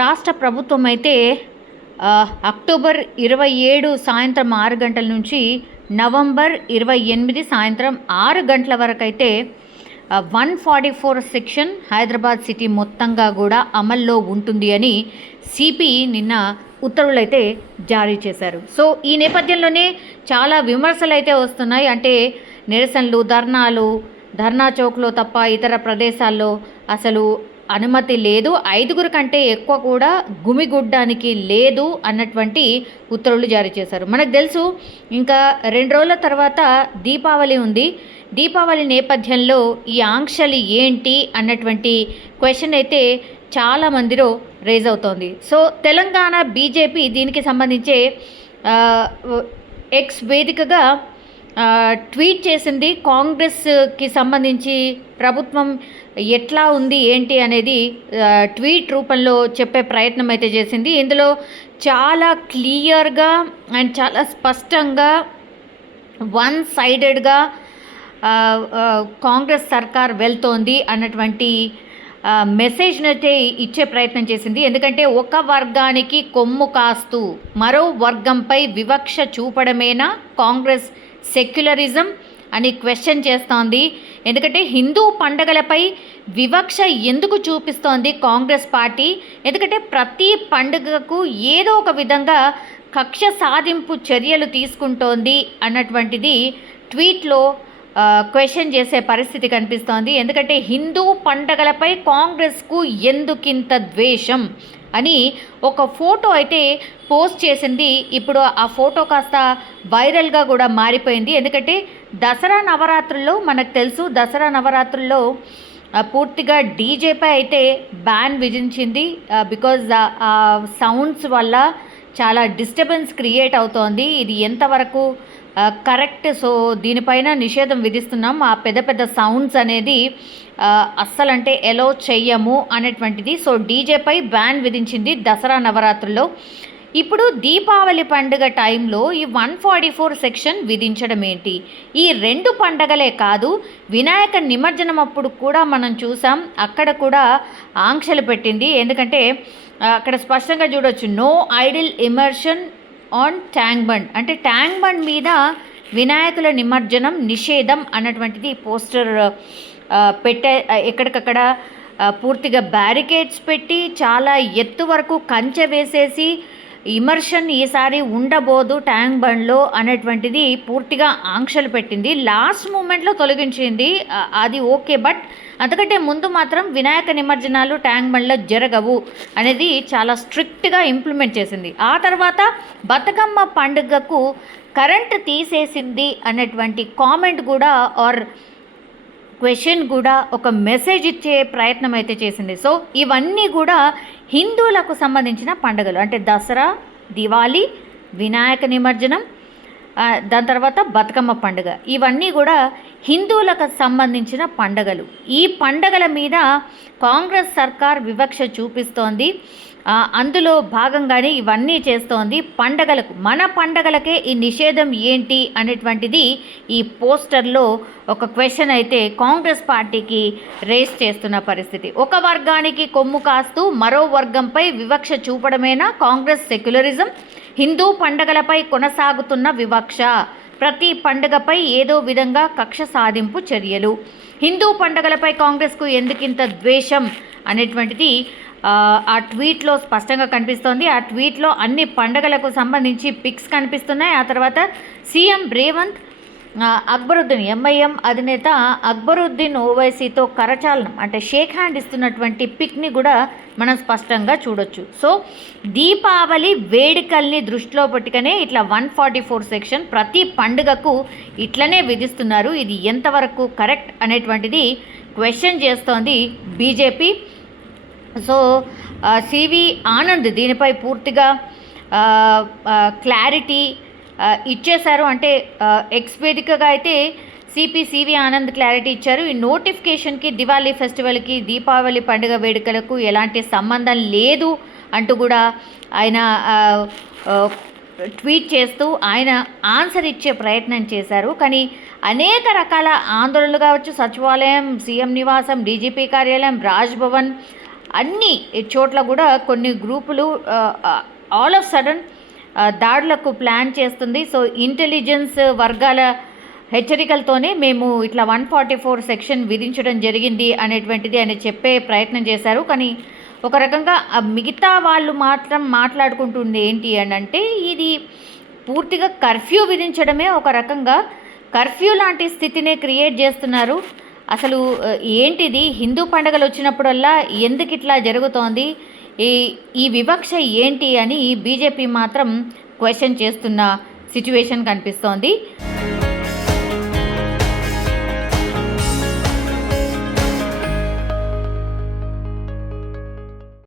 రాష్ట్ర ప్రభుత్వం అయితే అక్టోబర్ 27 సాయంత్రం 6 గంటల నుంచి నవంబర్ 28 సాయంత్రం 6 గంటల వరకు అయితే 144 సెక్షన్ హైదరాబాద్ సిటీ మొత్తంగా కూడా అమల్లో ఉంటుంది అని సిపి నిన్న ఉత్తర్వులు అయితే జారీ చేశారు. సో ఈ నేపథ్యంలోనే చాలా విమర్శలు అయితే వస్తున్నాయి. అంటే నిరసనలు, ధర్నా చౌక్లో తప్ప ఇతర ప్రదేశాల్లో అసలు అనుమతి లేదు, 5 కంటే ఎక్కువ కూడా గుమిగూడ్డానికి లేదు అన్నటువంటి ఉత్తర్వులు జారీ చేశారు. మనకు తెలుసు ఇంకా 2 రోజుల తర్వాత దీపావళి ఉంది. దీపావళి నేపథ్యంలో ఈ ఆంక్షలు ఏంటి అన్నటువంటి క్వశ్చన్ అయితే చాలా మందిలో రేజ్ అవుతోంది. సో తెలంగాణ బీజేపీ దీనికి సంబంధించే ఎక్స్ వేదికగా ట్వీట్ చేసింది. కాంగ్రెస్కి సంబంధించి ప్రభుత్వం ఎట్లా ఉంది ఏంటి అనేది ట్వీట్ రూపంలో చెప్పే ప్రయత్నం అయితే చేసింది. ఇందులో చాలా క్లియర్గా అండ్ చాలా స్పష్టంగా వన్ సైడెడ్గా కాంగ్రెస్ సర్కార్ వెళ్తోంది అన్నటువంటి మెసేజ్ని అయితే ఇచ్చే ప్రయత్నం చేసింది. ఎందుకంటే ఒక వర్గానికి కొమ్ము కాస్తూ మరో వర్గంపై వివక్ష చూపడమేనా కాంగ్రెస్ సెక్యులరిజం అని క్వశ్చన్ చేస్తోంది. ఎందుకంటే హిందూ పండుగలపై వివక్ష ఎందుకు చూపిస్తోంది కాంగ్రెస్ పార్టీ? ఎందుకంటే ప్రతి పండుగకు ఏదో ఒక విధంగా కక్ష సాధింపు చర్యలు తీసుకుంటోంది అన్నటువంటిది ట్వీట్లో క్వశ్చన్ చేసే పరిస్థితి కనిపిస్తోంది. ఎందుకంటే హిందూ పండుగలపై కాంగ్రెస్కు ఎందుకింత ద్వేషం అని ఒక ఫోటో అయితే పోస్ట్ చేసింది. ఇప్పుడు ఆ ఫోటో కాస్త వైరల్గా కూడా మారిపోయింది. ఎందుకంటే దసరా నవరాత్రుల్లో మనకు తెలుసు, దసరా నవరాత్రుల్లో పూర్తిగా డీజేపై అయితే బ్యాన్ విధించింది. బికాజ్ సౌండ్స్ వల్ల చాలా డిస్టర్బెన్స్ క్రియేట్ అవుతోంది. ఇది ఎంతవరకు కరెక్ట్? సో దీనిపైన నిషేధం విధిస్తున్నాం. ఆ పెద్ద సౌండ్స్ అనేది అస్సలంటే ఎలో చెయ్యము అనేటువంటిది. సో డీజేపై బ్యాన్ విధించింది దసరా నవరాత్రుల్లో. ఇప్పుడు దీపావళి పండుగ టైంలో ఈ 144 సెక్షన్ విధించడం ఏంటి? ఈ 2 పండగలే కాదు, వినాయక నిమజ్జనం అప్పుడు కూడా మనం చూసాం, అక్కడ కూడా ఆంక్షలు పెట్టింది. ఎందుకంటే అక్కడ స్పష్టంగా చూడొచ్చు, no idol immersion on tank bund, అంటే ట్యాంక్ బండ్ మీద వినాయకుల నిమజ్జనం నిషేధం అన్నటువంటిది పోస్టర్ ఎక్కడికక్కడ పూర్తిగా బ్యారికేడ్స్ పెట్టి చాలా ఎత్తు వరకు కంచె వేసేసి ఇమర్షన్ ఈసారి ఉండబోదు ట్యాంక్ బండ్లో అనేటువంటిది పూర్తిగా ఆంక్షలు పెట్టింది. లాస్ట్ మూమెంట్లో తొలగించింది, అది ఓకే. బట్ అంతకంటే ముందు మాత్రం వినాయక నిమజ్జనాలు ట్యాంక్ బండ్లో జరగవు అనేది చాలా స్ట్రిక్ట్గా ఇంప్లిమెంట్ చేసింది. ఆ తర్వాత బతుకమ్మ పండుగకు కరెంట్ తీసేసింది అనేటువంటి కామెంట్ కూడా ఆర్ క్వశ్చన్ కూడా ఒక మెసేజ్ ఇచ్చే ప్రయత్నం అయితే చేసింది. సో ఇవన్నీ కూడా హిందువులకు సంబంధించిన పండుగలు, అంటే దసరా, దివాళీ, వినాయక నిమజ్జనం, దాని తర్వాత బతుకమ్మ పండుగ, ఇవన్నీ కూడా హిందువులకు సంబంధించిన పండుగలు. ఈ పండుగల మీద కాంగ్రెస్ సర్కార్ వివక్ష చూపిస్తోంది. అందులో భాగంగానే ఇవన్నీ చేస్తోంది. పండగలకు, మన పండగలకే ఈ నిషేధం ఏంటి అనేటువంటిది ఈ పోస్టర్లో ఒక క్వశ్చన్ అయితే కాంగ్రెస్ పార్టీకి రేస్ చేస్తున్న పరిస్థితి. ఒక వర్గానికి కొమ్ము కాస్తూ మరో వర్గంపై వివక్ష చూపడమేనా కాంగ్రెస్ సెక్యులరిజం? హిందూ పండగలపై కొనసాగుతున్న వివక్ష, ప్రతి పండుగపై ఏదో విధంగా కక్ష సాధింపు చర్యలు, హిందూ పండుగలపై కాంగ్రెస్కు ఎందుకింత ద్వేషం అనేటువంటిది ఆ ట్వీట్లో స్పష్టంగా కనిపిస్తోంది. ఆ ట్వీట్లో అన్ని పండుగలకు సంబంధించి పిక్స్ కనిపిస్తున్నాయి. ఆ తర్వాత సీఎం రేవంత్ అక్బరుద్దీన్, ఎంఐఎం అధినేత అక్బరుద్దీన్ ఓవైసీతో కరచాలనం, అంటే షేక్ హ్యాండ్ ఇస్తున్నటువంటి పిక్ని కూడా మనం స్పష్టంగా చూడొచ్చు. సో దీపావళి వేడుకల్ని దృష్టిలో పెట్టుకునే ఇట్లా 144 సెక్షన్ ప్రతి పండుగకు ఇట్లనే విధిస్తున్నారు. ఇది ఎంతవరకు కరెక్ట్ అనేటువంటిది క్వశ్చన్ చేస్తోంది బీజేపీ. సో సివి ఆనంద్ దీనిపై పూర్తిగా క్లారిటీ ఇచ్చేశారు. అంటే ఎక్స్ వేదికగా అయితే సివి ఆనంద్ క్లారిటీ ఇచ్చారు. ఈ నోటిఫికేషన్కి దివాళీ ఫెస్టివల్కి, దీపావళి పండుగ వేడుకలకు ఎలాంటి సంబంధం లేదు అంటూ కూడా ఆయన ట్వీట్ చేస్తూ ఆయన ఆన్సర్ ఇచ్చే ప్రయత్నం చేశారు. కానీ అనేక రకాల ఆందోళనలు కావచ్చు, సచివాలయం, సీఎం నివాసం, డీజీపీ కార్యాలయం, రాజ్భవన్ అన్ని చోట్ల కూడా కొన్ని గ్రూపులు ఆల్ ఆఫ్ సడన్ దాడులకు ప్లాన్ చేస్తుంది. సో ఇంటెలిజెన్స్ వర్గాల హెచ్చరికలతోనే మేము ఇట్లా 144 సెక్షన్ విధించడం జరిగింది అనేటువంటిది ఆయన చెప్పే ప్రయత్నం చేశారు. కానీ ఒక రకంగా మిగతా వాళ్ళు మాత్రం మాట్లాడుకుంటుంది ఏంటి అని అంటే, ఇది పూర్తిగా కర్ఫ్యూ విధించడమే ఒక రకంగా కర్ఫ్యూ లాంటి స్థితినే క్రియేట్ చేస్తున్నారు. అసలు ఏంటిది, హిందూ పండుగలు వచ్చినప్పుడల్లా ఎందుకు ఇట్లా జరుగుతోంది, ఈ వివక్ష ఏంటి అని బీజేపీ మాత్రం క్వశ్చన్ చేస్తున్న సిచ్యువేషన్ కనిపిస్తోంది.